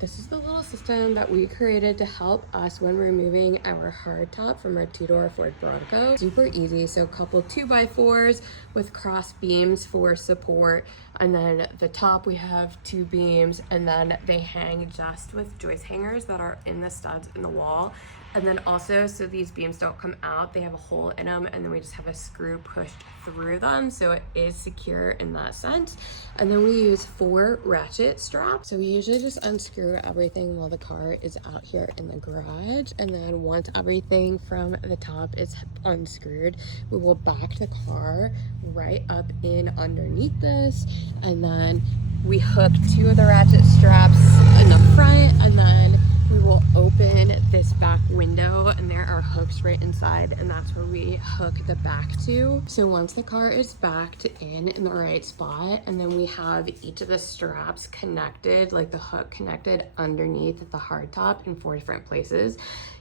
This is the little system that we created to help us when removing our hardtop from our two-door Ford Bronco. Super easy. So a couple 2x4s with cross beams for support. And then the top, we have 2 beams, and then they hang just with joist hangers that are in the studs in the wall. And then also, so these beams don't come out, they have a hole in them, and then we just have a screw pushed through them, so it is secure in that sense. And then we use 4 ratchet straps. So we usually just unscrew everything while the car is out here in the garage, and then once everything from the top is unscrewed, we will back the car right up in underneath this, and then we hook 2 of the ratchet straps in the front, and then we will open this back window, and there are hooks right inside, and that's where we hook the back to. So once the car is backed in the right spot, and then we have each of the straps connected, like the hook connected underneath the hardtop in 4 different places,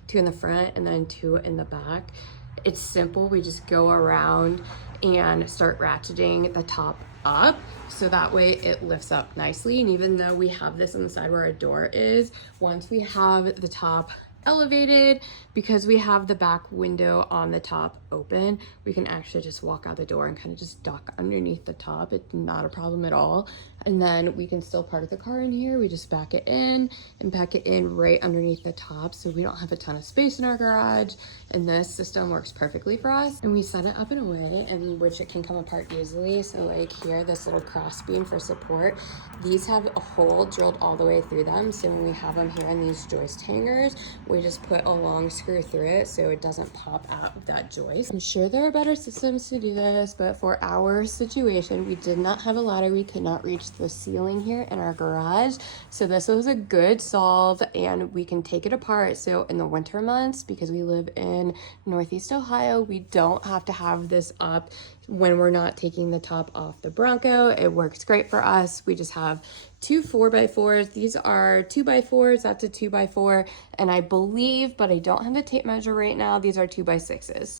2 in the front and then 2 in the back. It's simple. We just go around and start ratcheting the top up, so that way it lifts up nicely. And even though we have this on the side where our door is, once we have the top elevated, because we have the back window on the top open, we can actually just walk out the door and kind of just duck underneath the top. It's not a problem at all. And then we can still park the car in here. We just back it in and pack it in right underneath the top, so we don't have a ton of space in our garage. And this system works perfectly for us. And we set it up in a way in which it can come apart easily. So like here, this little cross beam for support, these have a hole drilled all the way through them. So when we have them here on these joist hangers, we just put a long screw through it so it doesn't pop out of that joist. I'm sure there are better systems to do this, but for our situation, we did not have a ladder. We could not reach the ceiling here in our garage. So this was a good solve, and we can take it apart. So in the winter months, because we live in Northeast Ohio, we don't have to have this up when we're not taking the top off the Bronco. It works great for us. We just have 2 4x4s. These are 2x4s. That's a 2x4. And I believe, but I don't have a tape measure right now, these are 2x6s.